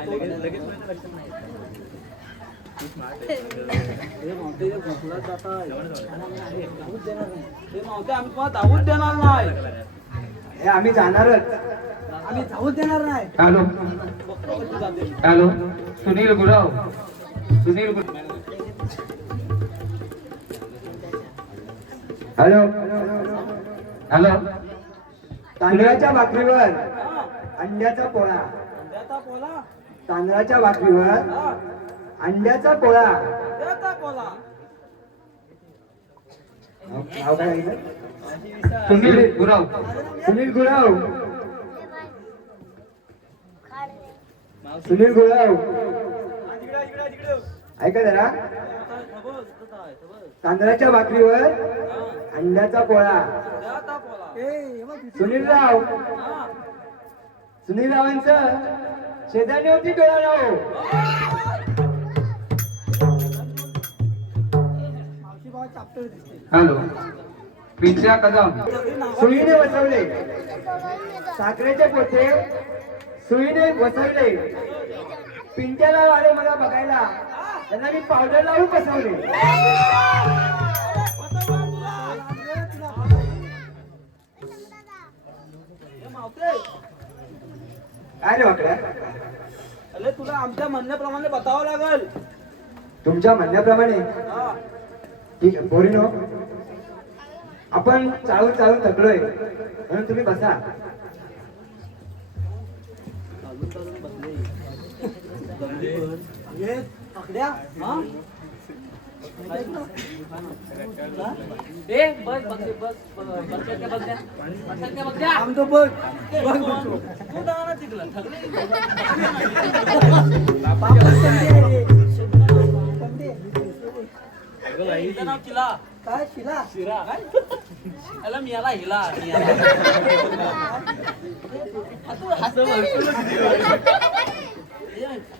हे मावते हे गोकुळात जाताय. हे मावते आम्ही तुम्हाला जाऊच देणार नाही. हे आम्ही जाणारच. आम्ही जाऊच देणार नाही. हॅलो बघतो कशी जाते. हॅलो सुनील गुराव सुनील गुराव हॅलो. हॅलो तांदळाच्या भाकरीवर हा, अंड्याचा पोळा. देता बोला. तांदळाच्या भाकरीवर हा, अंड्याचा पोळा. देता बोला. नाव काय आहे? सुनील गुराव सुनील गुराव. सुनील गुराव ऐका जरा. तांदळाच्या भाकरीवर अंड्याचा पोळा. देता बोला. सुनीलराव. हा, सुनीलरावांचं शेजारी होती डोळाराव. हॅलो पिझ्झा कदम सुईने बसवले साखरेचे पोते. सुईने बसवले. पिंट्याला आले मला बघायला. त्यांना मी पावडर लावून बसवले. हे मावते काय रे वाकड्या? अरे तुला आमच्या म्हणण्याप्रमाणे बतावं लागल. तुमच्या म्हणण्याप्रमाणे हा, ठीक आहे. पोरीनो आपण चालून चालून थकलोय म्हणून तुम्ही बसा. चालून चालून बसले. हे पकड्या. हा, ए बस बस बस बस काय बघ द्या. बस काय बघ द्या. आमचं बघ बघ बघतो. तू जाणार तिकडं थकले. हिचं नाव चिला. काय शिला? शिरा काय? याला मी याला हिला.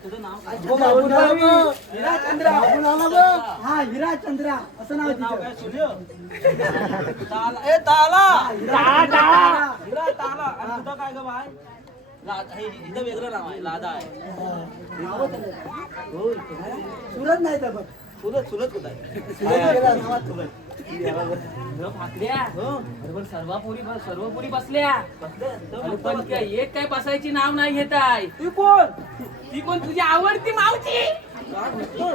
तुझं नाव हा हिरा चंद्रा असं नाव नाव तिचं. काय सूर्य? ताला. ए ताला. हिरा ताला. आणि तुझं काय ग बाय? हिचं वेगळं नाव आहे. लादा आहे. सुरत नाही तर बघ. सुरत सुरत कुठं आहे? भाकऱ्या हो. बरोबर सर्व पुरी बसल्या. तर अरे पण काय एक काय बसायची नाव नाही घेत आहे. ती कोण? ती कोण तुझी आवडती मावची. काय म्हणतो?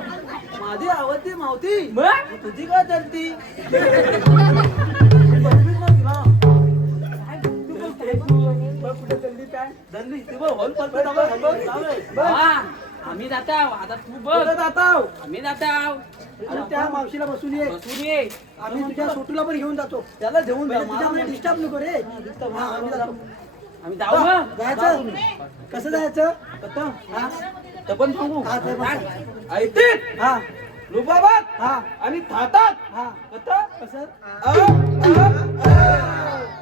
माझी आवडती मावती. मग तुझी काय चलती? कुठे चलली काय? दल्ली ती बघ हॉल हा, आम्ही जाताव. आता तू बघ. जाताव. आम्ही जाताव. आणि त्या मावशीला बसून ये. बसून ये. आम्ही तुझ्या छोटूला पण घेऊन जातो. त्याला घेऊन जा. तुझ्यामध्ये डिस्टर्ब नको रे. हा, आम्ही जातो. आम्ही जाऊ मग. जायचं कसं जायचं कसं? हा तर पण सांगू. हा, ते पण सांग. ऐकतेत हा रुबाबात हा आणि थातात. हा कसं? कसं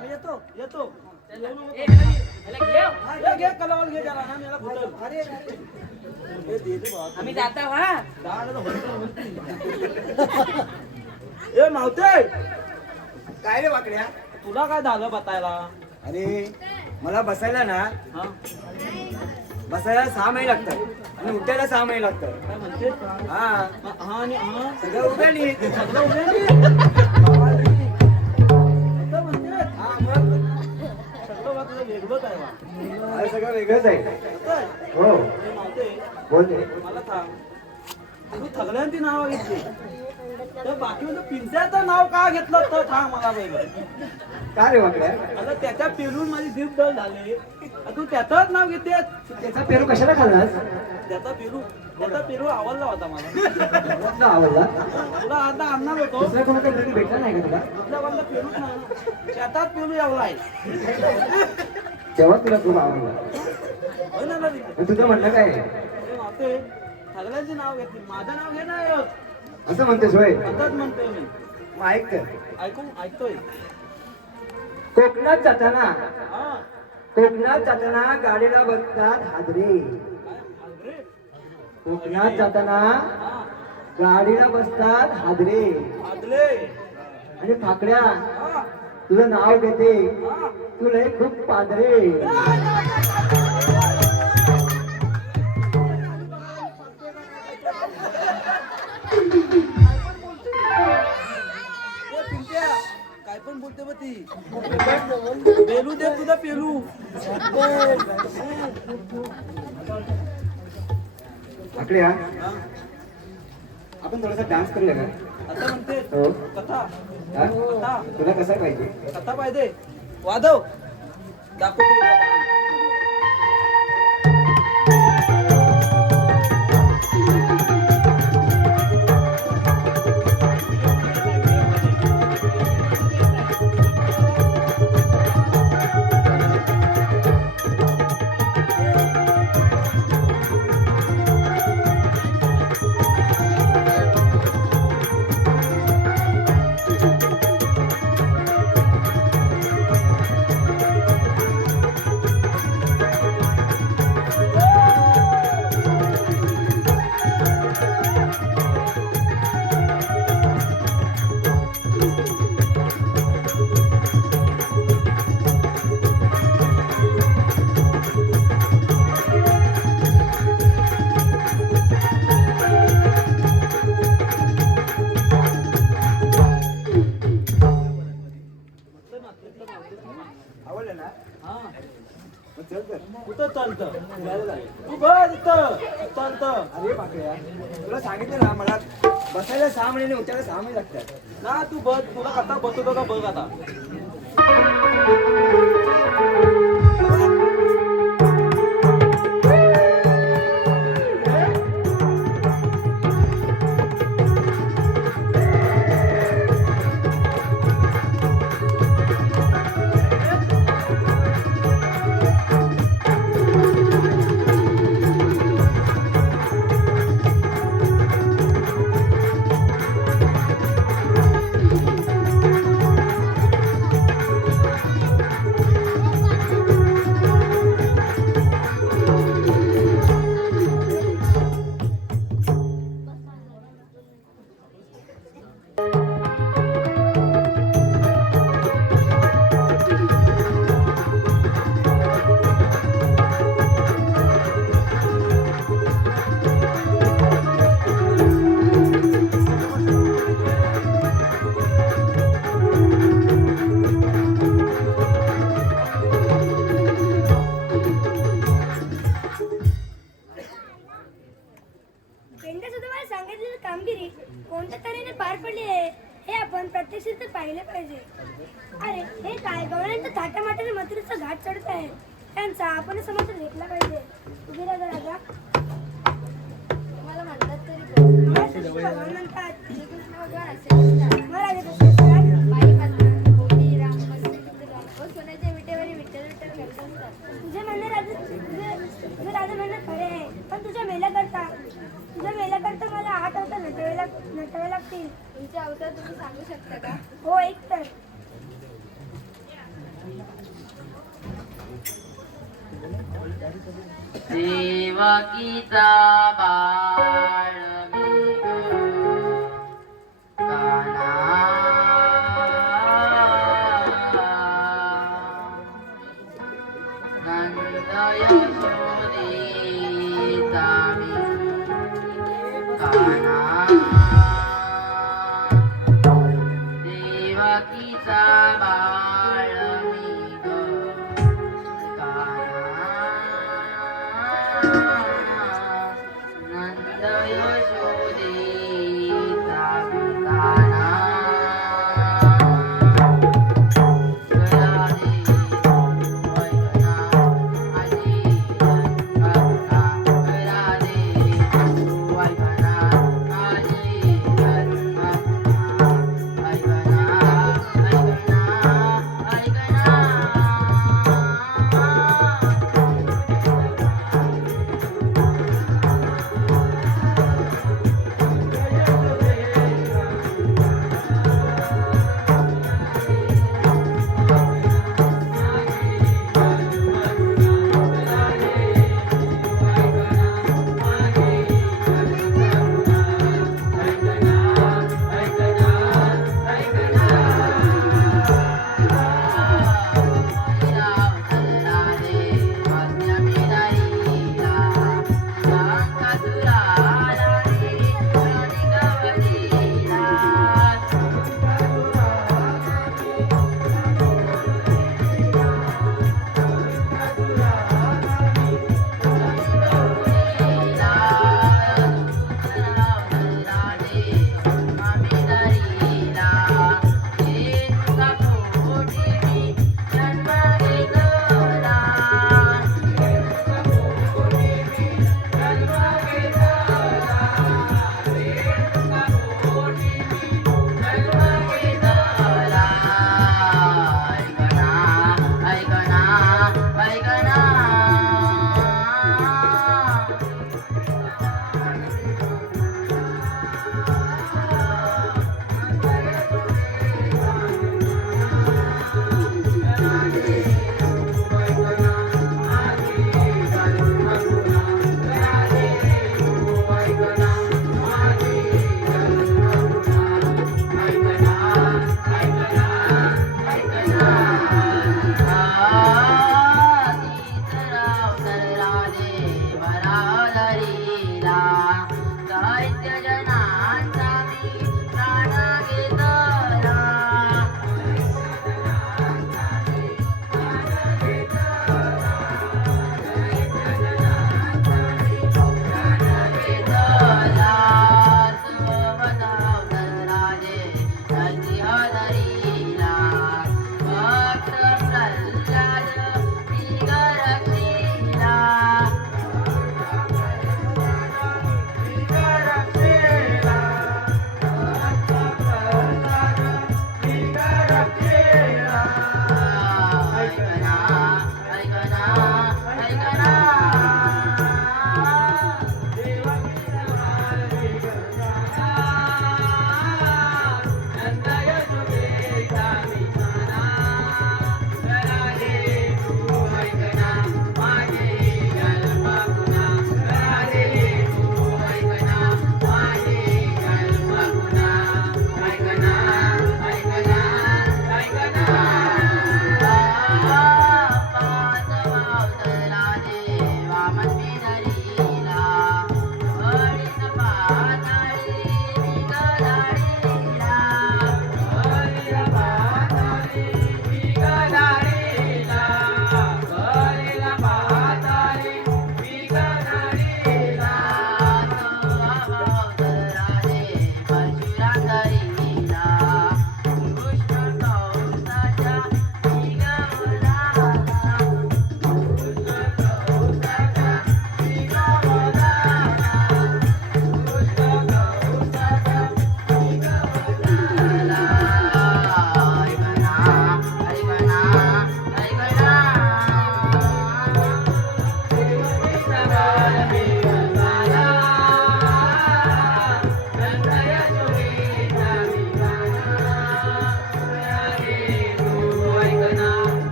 मी येतो येतो. याला घे. हा, घे कलावल घे त्याला ना मला कुठं अरे आम्ही जाता हा. ए मावते काय रे वाकड्या? तुला काय झालं बतायला अरे मला बसायला ना हा बसायला 6 महिने लागतात आणि उठायला 6 महिने लागतात. काय म्हणते हा हा आणि हा सगळं उभ्या नाही. सगळं उभे नाही. असं म्हणते हा मग सगळं बा तुझं वेगळंच आहे बा. हे सगळं वेगळंच आहे. असं आहे? हो ए मावते बोलते. मला सांग तू थगल्यांची नाव घेतली तर बाकी म्हणजे पिंट्याचं नाव का घेतलं तर सांग मला पहिलं. का रे वाकड्या? आता त्याच्या पेरून माझी जीभ डल झाले तू त्याचंच नाव घेतेस. त्याचा पेरू कशाला खाल्लास? त्याचा पेरू आवडला होता मला. आवडला आवडला. तुला आता आणणार होतो दुसऱ्या कोणाचा पेरू भेटला नाही का तुला? दुसऱ्या कोणता पेरूच नाही ना. त्याचाच पेरू एवढा आहे तेव्हा तुला खूप आवडला. होय ना रवी? पण तुझं म्हणणं काय आहे? ते मावते सगळ्यांची नाव घेतली माझं नाव घे नाही होत. असं म्हणतेस होय? असंच म्हणतोय मी. मग ऐक तर. ऐकतोय कोकणात जाताना हा गाडीला बसतात हादरे. अरे कोकणात जाताना हा गाडीला बसतात हादरे. आदले आणि फाकड्या हा तुझं नाव घेते हा तुला हे खूप पादरे. ए, पिंट्या, काय पण बोलते बा ती पेलू दे तुझा पेलू. फाकड्या हा, आपण थोडासा डान्स करूया का? आता म्हणते हो. कथा हा? कथा तुला कसा पाहिजे? कथा पाहिजे वादव दाखवतो तुला डान्स. आवडलं ना? हा मग चल तर. कुठं चालतं तू बस इथं चालतं. अरे फाकड्या तुला सांगितलं ना मला बसायला 6 महिने उठायला 6 महिने लागतात. ना तू बस तुला कथा बसवतो का बघ आता. पेंड्या सुद्धा मला सांगितलेली कामगिरी कोणत्या तऱ्हेने पार पडली आहे हे आपण प्रत्यक्षात पाहिले पाहिजे. अरे हे काय गवळ्यांच्या थाटामाटाने मथुरेचा घाट चढत आहे. त्यांचा आपण समाज घेतला पाहिजे. उभी राहा जरा. मला असं म्हणतात तरी कोण? मला कृष्ण भगवान म्हणतात. श्रीकृष्ण भगवान असे म्हणतात. मग राजा कसे असतात? बाई म्हणतात, बोली राम मस्ती राम व सोन्याच्या विटेवरी विठ्ठल विठ्ठल करत असतात. तुझे म्हणणे राजा तुझे राजा म्हणणे खरे आहे, पण तुझ्या मेल्याकरता मला 8 अवतार नटावे लागतील. तुमचे अवतार तुम्ही सांगू शकता का? हो, एक तर देवकीचा बाळ मी गं, काना नंद यशोदेचा मी काना देवकीचा बाळ मी गं, नंद यशोदेचा काना गरादे वैगना आजी करुणा गरादे वैगना आजी करुणा वैगना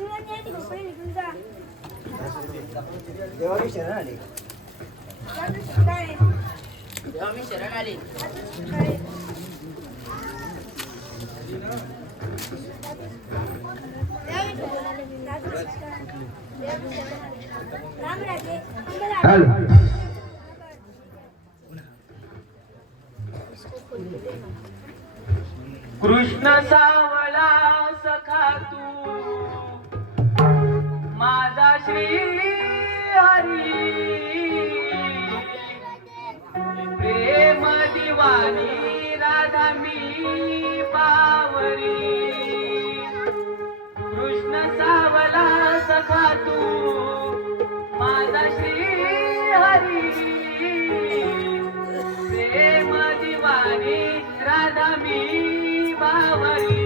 आशीर्वाद आहे ती कपडे निघून जा देवाची शरण आली आता सुट्टा आहे तेव्हा मी शरण आले आता सुट्टा आहे देवाची शरण आली. आता सुट्टा आहे. देवाची शरण आली. राम राजे अंबला हॅलो कृष्ण सावळा सखा तू माझा श्री हरी प्रेम दिवानी राधा मी बावरी कृष्ण सावळा सखा तू माझा श्री हरी प्रेम दिवानी राधा मी बावरी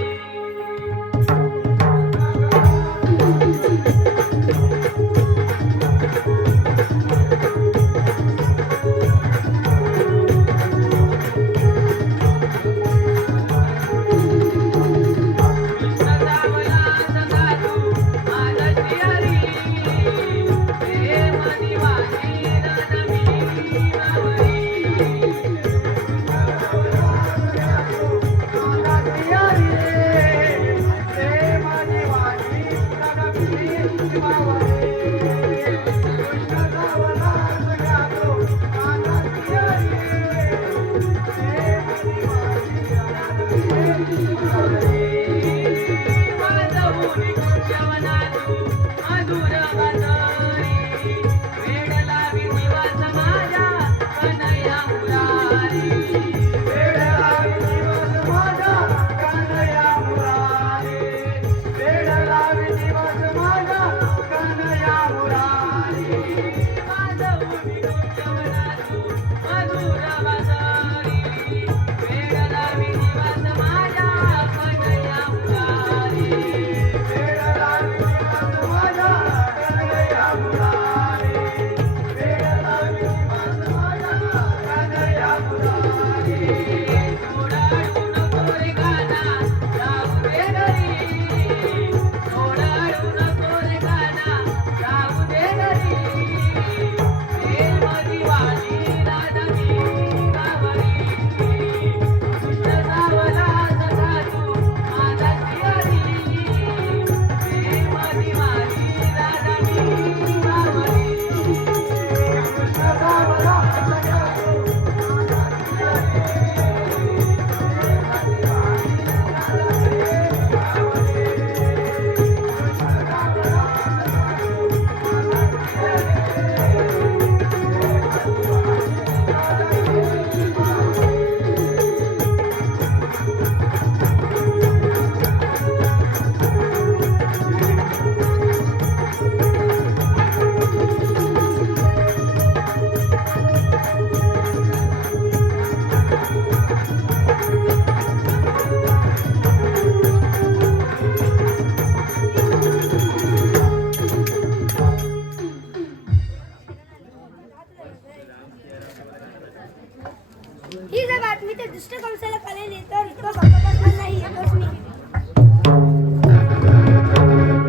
ही जर बातमी त्या दुष्ट कंसाला कळली तर इतकं गप्प बसणार नाही येतोच मी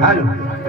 हॅलो